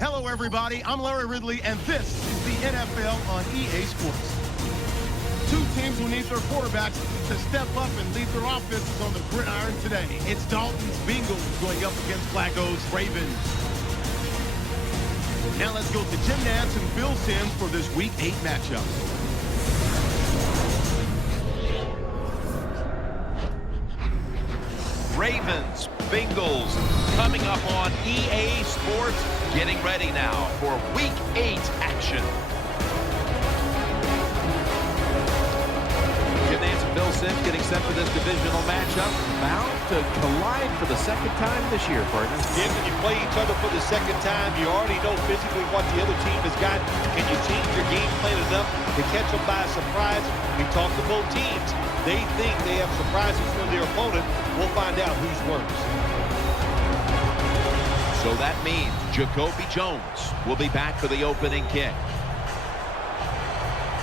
Hello, everybody. I'm Larry Ridley, and this is the NFL on EA Sports. Two teams who need their quarterbacks to step up and lead their offenses on the gridiron today. It's Dalton's Bengals going up against Flacco's Ravens. Now let's go to Jim Nantz and Phil Simms for this Week 8 matchup. Ravens, Bengals, coming up on EA Sports, getting ready now for Week 8 action. Jim Nantz and Phil Simms getting set for this divisional matchup. Bound to collide for the second time this year, partner. Jim, when you play each other for the second time, you already know physically what the other team has got. Can you change your game plan enough to catch them by surprise? We talked to both teams. They think they have surprises for their opponent. We'll find out who's worse. So that means Jacoby Jones will be back for the opening kick.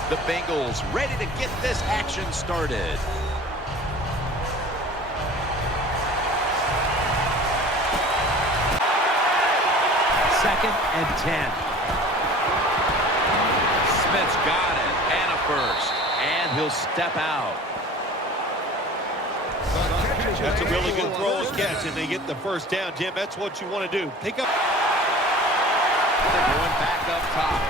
The Bengals ready to get this action started. Second and 10. Smith's got it, and a first. And he'll step out. That's a really good throw and catch, and they get the first down. Jim, that's what you want to do. Pick up. They're going back up top.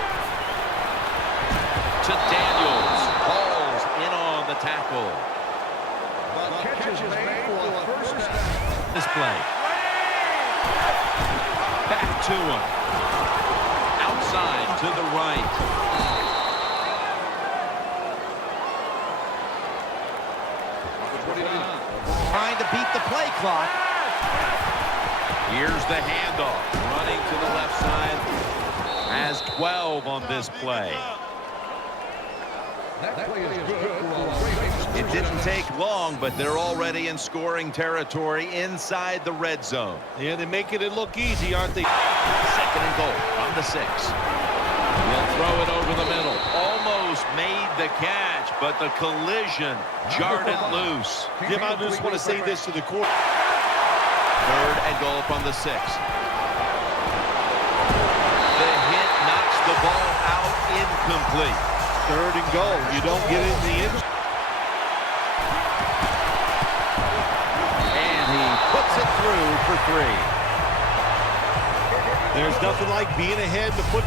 To Daniels. Falls in on the tackle. This play. Back to him. Outside to the right. Trying to beat the play clock. Here's the handoff. Running to the left side. Has 12 on this play. It didn't take long, but they're already in scoring territory inside the red zone. Yeah, they're making it look easy, aren't they? Second and goal from the 6. He'll throw it over the middle. Almost made the catch, but the collision jarred it loose. Jim, I just want to say this to the court. Third and goal from the 6. The hit knocks the ball out incomplete. Third and goal. You don't get it in the end. And he puts it through for 3. There's nothing like being ahead to put.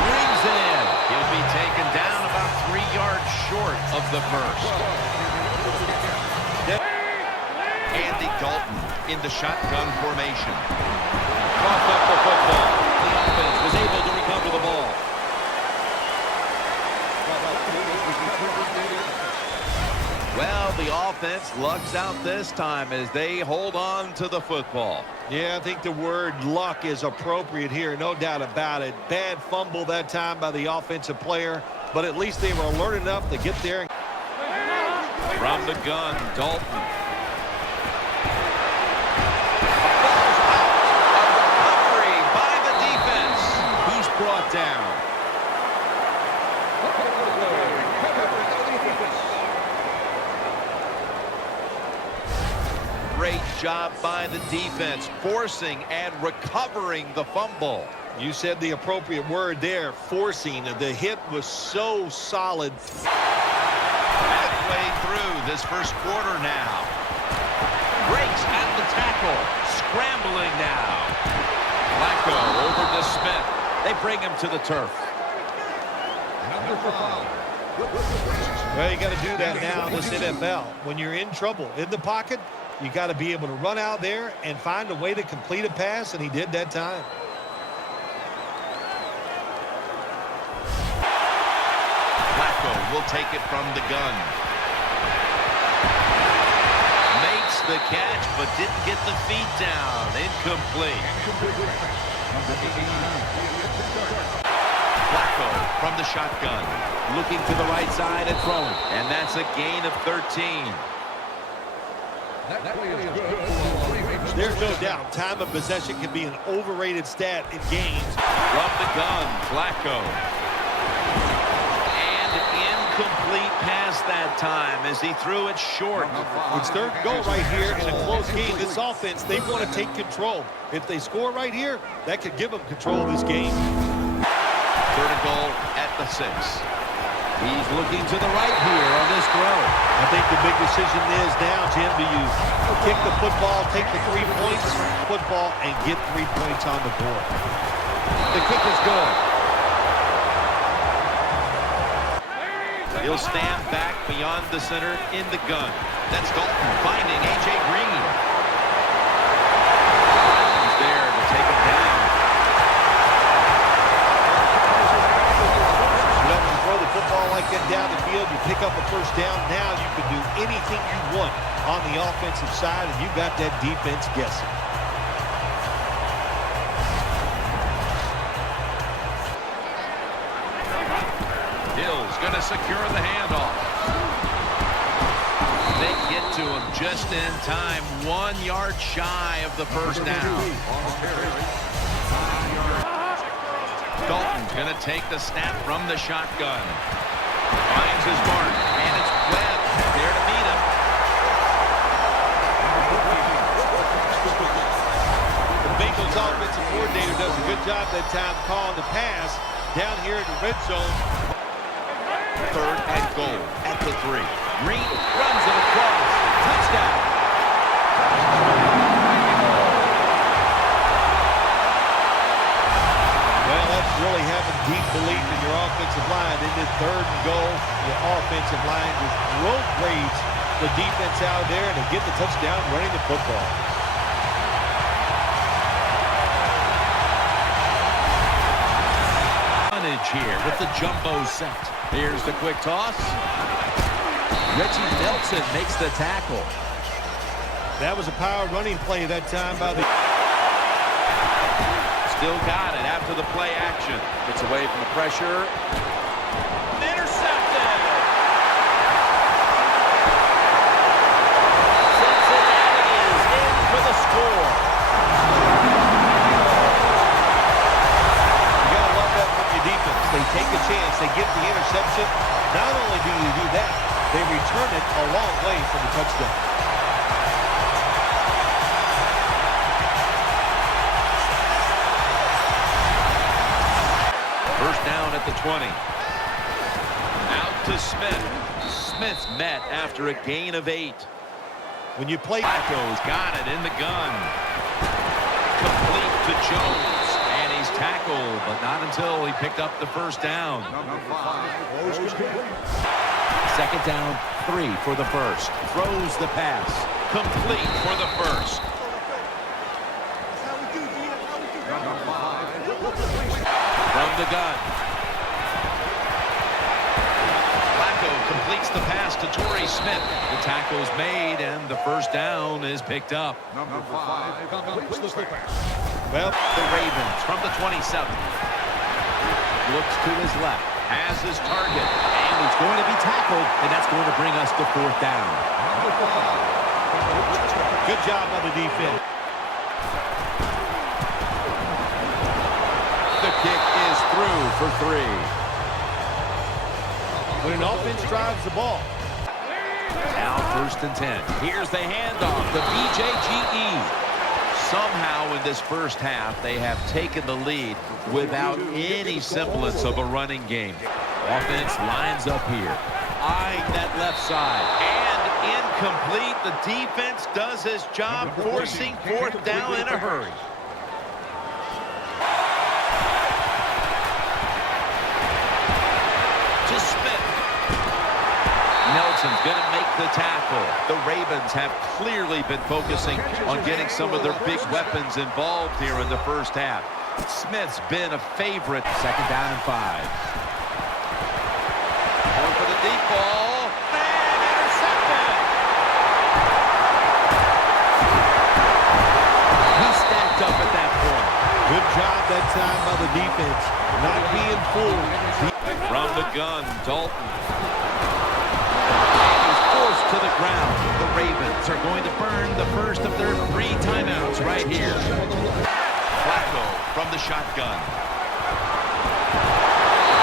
Brings it in. He'll be taken down about 3 yards short of the first. Andy Dalton in the shotgun formation. Coughed up the football. The offense was able to recover the ball. Well, the offense lucks out this time as they hold on to the football. Yeah, I think the word luck is appropriate here, no doubt about it. Bad fumble that time by the offensive player, but at least they were alert enough to get there. From the gun, Dalton. Brought down. Great job by the defense, forcing and recovering the fumble. You said the appropriate word there, forcing. The hit was so solid. Halfway through this first quarter now. Breaks at the tackle. Scrambling now. Flacco over to Smith. They bring him to the turf. Well, you got to do that now in this NFL. When you're in trouble in the pocket, you got to be able to run out there and find a way to complete a pass, and he did that time. Flacco will take it from the gun. Makes the catch, but didn't get the feet down. Incomplete. Flacco from the shotgun. Looking to the right side and throwing. And that's a gain of 13. There's no doubt time of possession can be an overrated stat in games. From the gun, Flacco. And incomplete pass pass that time as he threw it short. It's third and goal right here in a close game. This offense, they want to take control. If they score right here, that could give them control of this game. Third and goal at the 6. He's looking to the right here on this throw. I think the big decision is now, Jim, do you kick the football, take the 3 points, football, and get 3 points on the board? The kick is good. He'll stand back beyond the center in the gun. That's Dalton finding A.J. Green. He's there to take him down. When you throw the football like that down the field, you pick up a first down. Now you can do anything you want on the offensive side, and you got that defense guessing. Hill's going to secure the handoff. They get to him just in time. 1 yard shy of the first down. Dalton's going to take the snap from the shotgun. Finds his mark, and it's Webb there to meet him. The Bengals offensive coordinator does a good job that time calling the pass down here in the red zone. Third and goal at the 3. Green runs it across. Touchdown. Well, that's really having deep belief in your offensive line. In this third and goal, your offensive line just road grades the defense out there and they get the touchdown running the football. Here with the jumbo set. Here's the quick toss. Reggie Nelson makes the tackle. That was a power running play that time by the... Still got it after the play action. Gets away from the pressure. Intercepted. Cincinnati is in for the score. Defense. They take a chance. They get the interception. Not only do you do that, they return it a long way from the touchdown. First down at the 20. Out to Smith. Smith met after a gain of 8. When you play... Flacco's got it in the gun. Complete to Jones. Tackled, but not until he picked up the first down. Second down, 3 for the first. Throws the pass. Complete for the first. From the gun. Flacco completes the pass to Torrey Smith. The tackle's made, and the first down is picked up. Well, the Ravens from the 27. Looks to his left. Has his target. And he's going to be tackled. And that's going to bring us to fourth down. Good job by the defense. The kick is through for 3. When an offense drives the ball. Now first and 10. Here's the handoff to BJGE. Somehow in this first half, they have taken the lead without any semblance of a running game. Offense lines up here, eyeing that left side, and incomplete. The defense does his job, forcing fourth down in a hurry. To Smith. Nelson's going to make the tackle. The Ravens have clearly been focusing on getting some of their big weapons involved here in the first half. Smith's been a favorite. Second down and 5. Going for the deep ball. And intercepted. He stacked up at that point. Good job that time by the defense. Not being fooled. From the gun, Dalton. To the ground. The Ravens are going to burn the first of their 3 timeouts right here. Flacco from the shotgun.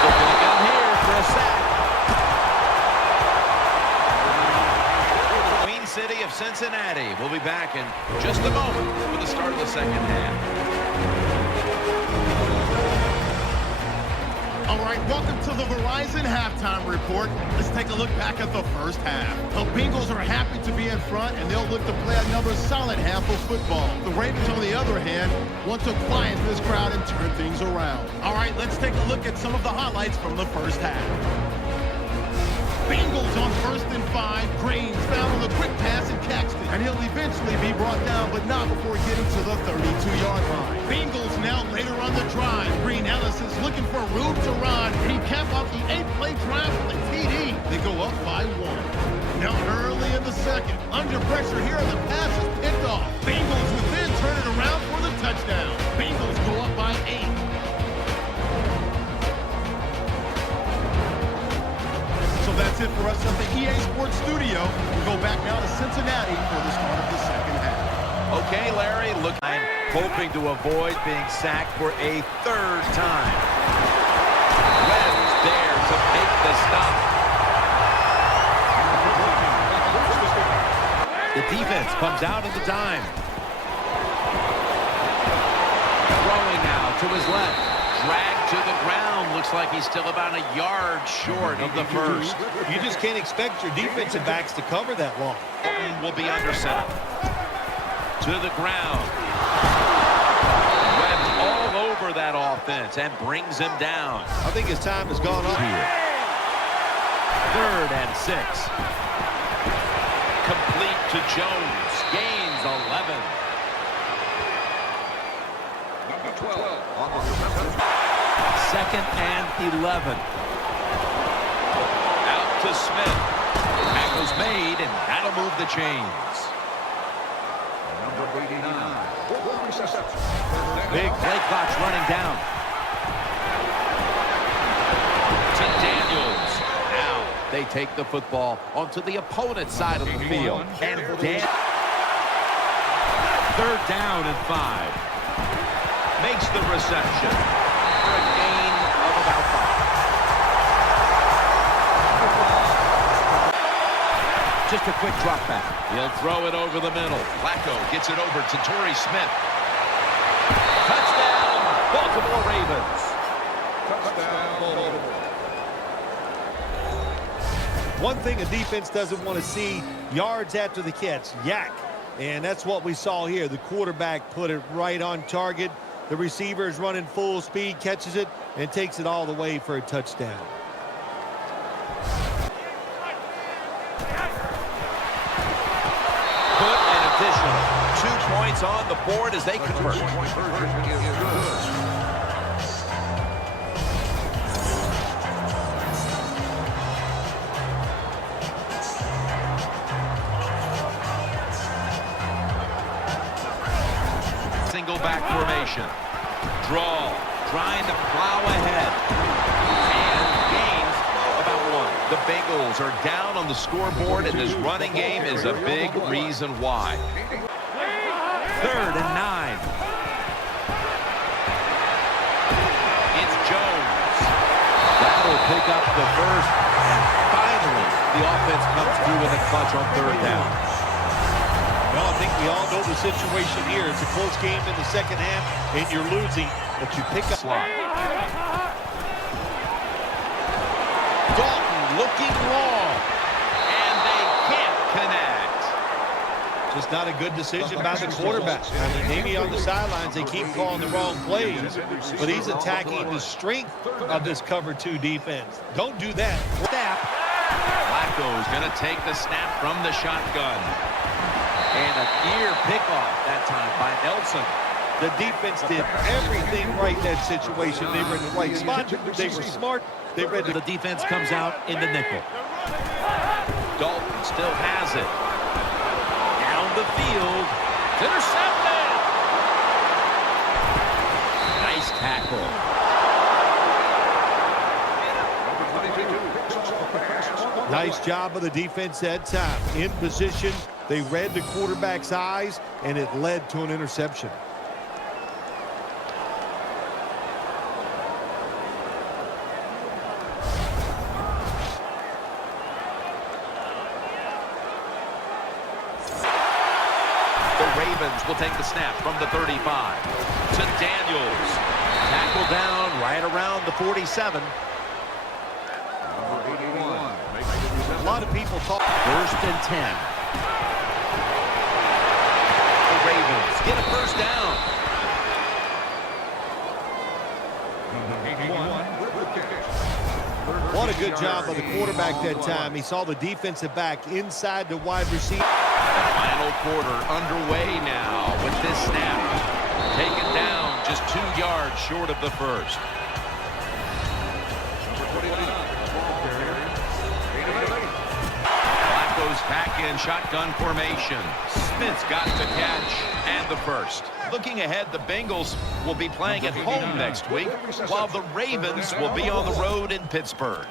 They're going to go here for a sack. of Cincinnati. We'll be back in just a moment for the start of the second half. All right, welcome to the Verizon Halftime Report. Let's take a look back at the first half. The Bengals are happy to be in front, and they'll look to play another solid half of football. The Ravens, on the other hand, want to quiet this crowd and turn things around. All right, let's take a look at some of the highlights from the first half. Bengals on 1st and 5. Green found on the quick pass and Caxton. And he'll eventually be brought down, but not before getting to the 32-yard line. Bengals now later on the drive. Green Ellis is looking for room to run. And he capped off the 8-play drive with a TD. They go up by 1. Now early in the second, under pressure here, and the pass is picked off. Bengals would then turn it around for the touchdown. Bengals go up by 8. That's it for us at the EA Sports Studio. We'll go back now to Cincinnati for the start of the second half. Okay, Larry, hoping to avoid being sacked for a third time. Webb's there to make the stop. The defense comes out at the dime. Throwing now to his left. Dragged to the ground. Looks like he's still about a yard short of the first. You just can't expect your defensive backs to cover that long. Will be under center. To the ground. Webb all over that offense and brings him down. I think his time has gone up here. 3rd and 6. Complete to Jones. Gains 11. Number 12 on the defensive. 2nd and 11. Out to Smith. Tackle's made, and that'll move the chains. Number 89. Big play clock's running down. To Daniels. Now they take the football onto the opponent's side of the field. And 3rd down and 5. Makes the reception for a gain of about 5. Just a quick drop back. He'll throw it over the middle. Flacco gets it over to Torrey Smith. Touchdown, Baltimore Ravens. Touchdown, Baltimore. One thing a defense doesn't want to see, yards after the catch, yak. And that's what we saw here. The quarterback put it right on target. The receiver is running full speed, catches it, and takes it all the way for a touchdown. Put an additional 2 points on the board as they convert. Single back formation. Draw. Trying to plow ahead. And gains about 1. The Bengals are down on the scoreboard, and this running game is a big reason why. 3rd and 9. It's Jones. That'll pick up the first. And finally, the offense comes through with a clutch on 3rd down. Well, I think we all know the situation here. It's a close game in the second half, and you're losing, but you pick up. Slot. Dalton looking long, and they can't connect. Just not a good decision by the quarterback. I mean, maybe on the sidelines they keep calling the wrong plays, but he's attacking the strength of this cover 2 defense. Don't do that. Snap. Flacco's going to take the snap from the shotgun. And a near pickoff that time by Nelson. The defense did everything right in that situation. They were in the right spot. They were smart. They read the defense comes out in the nickel. Dalton still has it. Down the field. It's intercepted. Nice tackle. Nice job of the defense that time. In position, they read the quarterback's eyes, and it led to an interception. Ravens will take the snap from the 35 to Daniels. Tackle down right around the 47. Number 81 makes the reception. A lot of people talk. 1st and 10. The Ravens get a first down. Number 81 with the catch. What a good job by the quarterback that time. He saw the defensive back inside the wide receiver. The final quarter underway now with this snap. Taken down just 2 yards short of the first. Number 29. Ball carrier. 88. Flacco's back in shotgun formation. Smith's got the catch and the first. Looking ahead, the Bengals will be playing at home next week, while the Ravens will be on the road in Pittsburgh.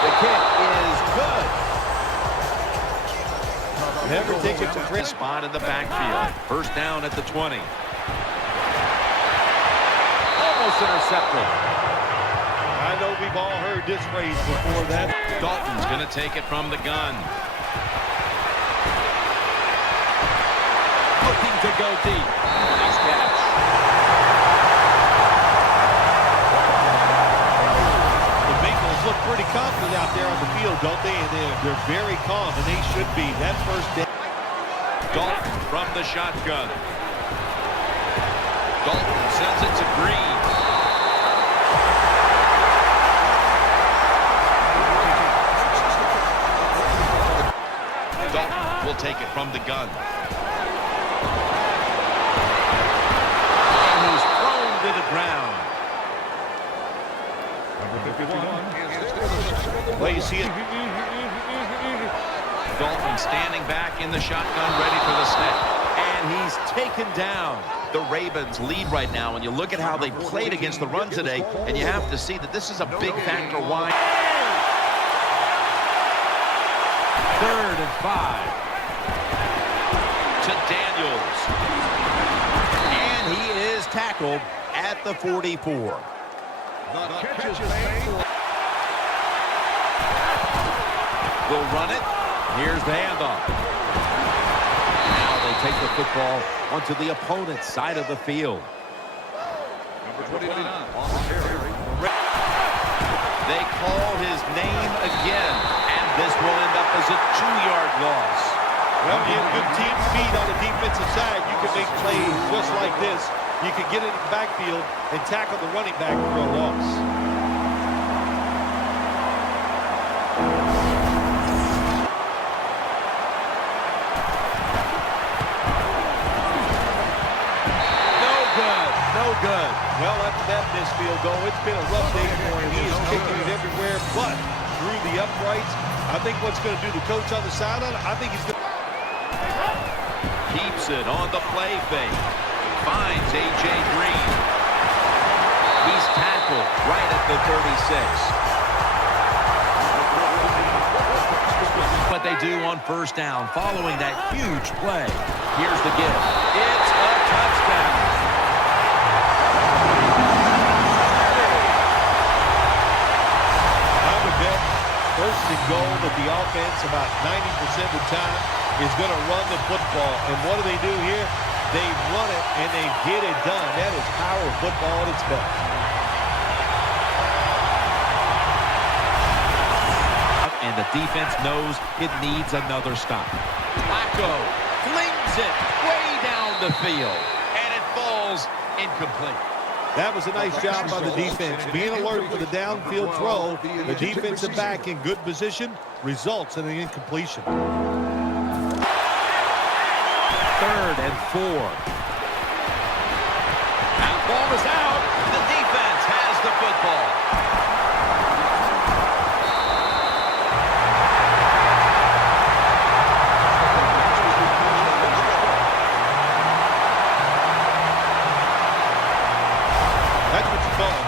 The kick is good. Never take it to Great spot in the backfield. First down at the 20. Almost intercepted. I know we've all heard this phrase before that. Dalton's going to take it from the gun. Looking to go deep. Nice catch. The Bengals look pretty confident out there on the field, don't they? And they're very calm, and they should be. That first down. Dalton from the shotgun. Dalton sends it to Green. Dalton will take it from the gun. And he's thrown to the ground. Number 51 is there the reception of the Well, you see it. Dalton standing back in the shotgun, ready for the snap. And he's taken down. The Ravens lead right now, and you look at how they played against the run today, and you have to see that this is a big factor why. 3rd and 5. To Daniels. And he is tackled at the 44. The catch is made. They'll run it. Here's the handoff. Now they take the football onto the opponent's side of the field. Number 29 on the carry. They call his name again, and this will end up as a 2-yard loss. Well, you have good team speed on the defensive side. You can make plays just like this. You can get in the backfield and tackle the running back for a loss. No good. Well, after that missed field goal, it's been a rough day for him. He is kicking it everywhere but through the uprights. I think what's going to do the coach on the sideline, I think he's going to... Keeps it on the play fake. Finds A.J. Green. He's tackled right at the 36. What they do on first down following that huge play. Here's the give. It's a touchdown. First and goal that the offense about 90% of the time is going to run the football. And what do they do here? They run it and they get it done. That is power football at its best. And the defense knows it needs another stop. Flacco flings it way down the field. And it falls incomplete. That was a nice job by the defense. Being alert for the downfield throw, the defensive back in good position results in an incompletion. 3rd and 4. That ball is out. The defense has the football.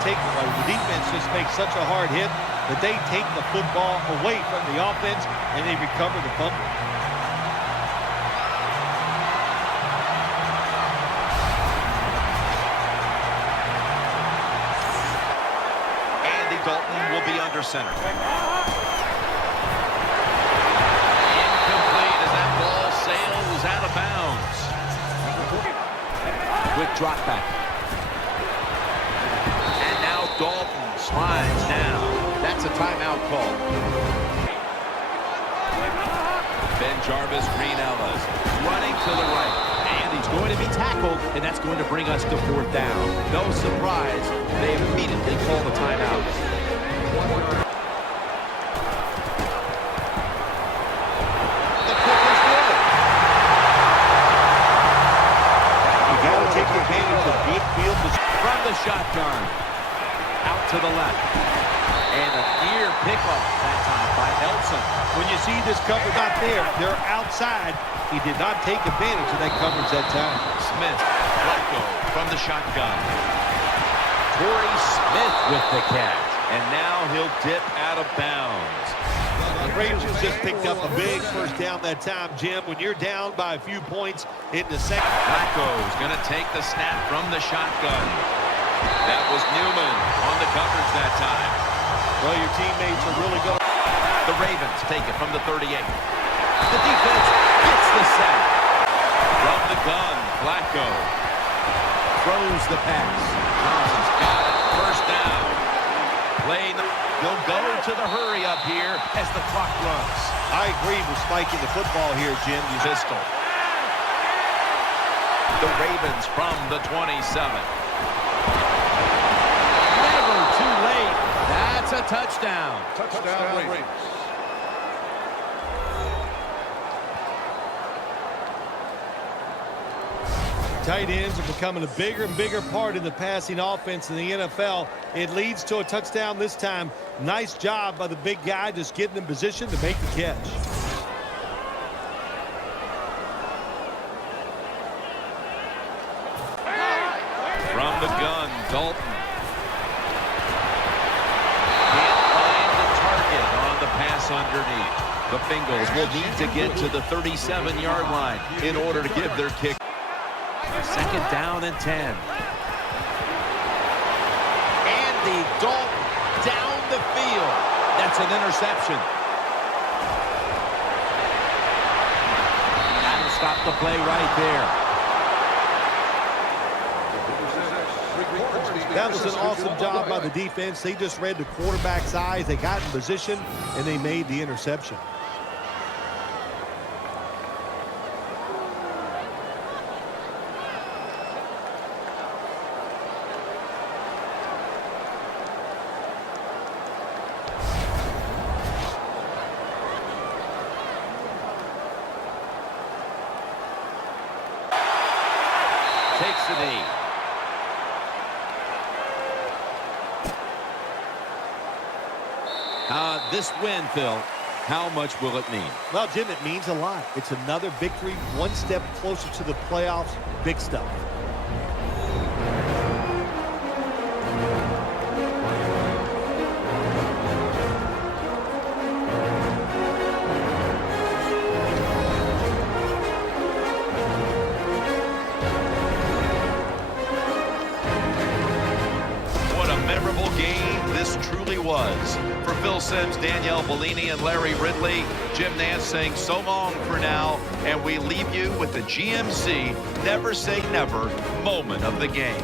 Takeaway. The defense just makes such a hard hit that they take the football away from the offense and they recover the fumble. Andy Dalton will be under center. drop back. And now Dalton slides down. That's a timeout call. Ben Jarvis, Green Ellis running to the right. And he's going to be tackled, and that's going to bring us to fourth down. No surprise, they immediately call the timeout. The kick is good. You got to take advantage of good field From the shotgun. Out to the left. And a near pickoff that time by Elson. When you see this cover not there, they're outside. He did not take advantage of that coverage that time. Smith, Flacco from the shotgun. Torrey Smith with the catch. And now he'll dip out of bounds. The Raiders just picked up a big first down that time, Jim. When you're down by a few points in the second. Flacco's going to take the snap from the shotgun. That was Newman on the coverage that time. Well, your teammates are really going. The Ravens take it from the 38. The defense gets the sack. From the gun, Flacco throws the pass. Thompson's got it. First down. They'll go to the hurry up here as the clock runs. I agree with spiking the football here, Jim. Pistol. The Ravens from the 27. Never too late. That's a touchdown. Touchdown Raiders. Tight ends are becoming a bigger and bigger part of the passing offense in the NFL. It leads to a touchdown this time. Nice job by the big guy just getting in position to make the catch. From the gun, Dalton. Can't find the target on the pass underneath. The Bengals will need to get to the 37-yard line in order to give their kick. Second down and 10. Andy Dalton down the field. That's an interception. That'll stop the play right there. That was an awesome job by the defense. They just read the quarterback's eyes. They got in position, and they made the interception. Takes the knee. This win, Phil, how much will it mean? Well, Jim, it means a lot. It's another victory, one step closer to the playoffs. Big stuff. What a memorable game this truly was. For Phil Simms, Danielle Bellini, and Larry Ridley, Jim Nance saying so long for now, and we leave you with the GMC Never Say Never moment of the game.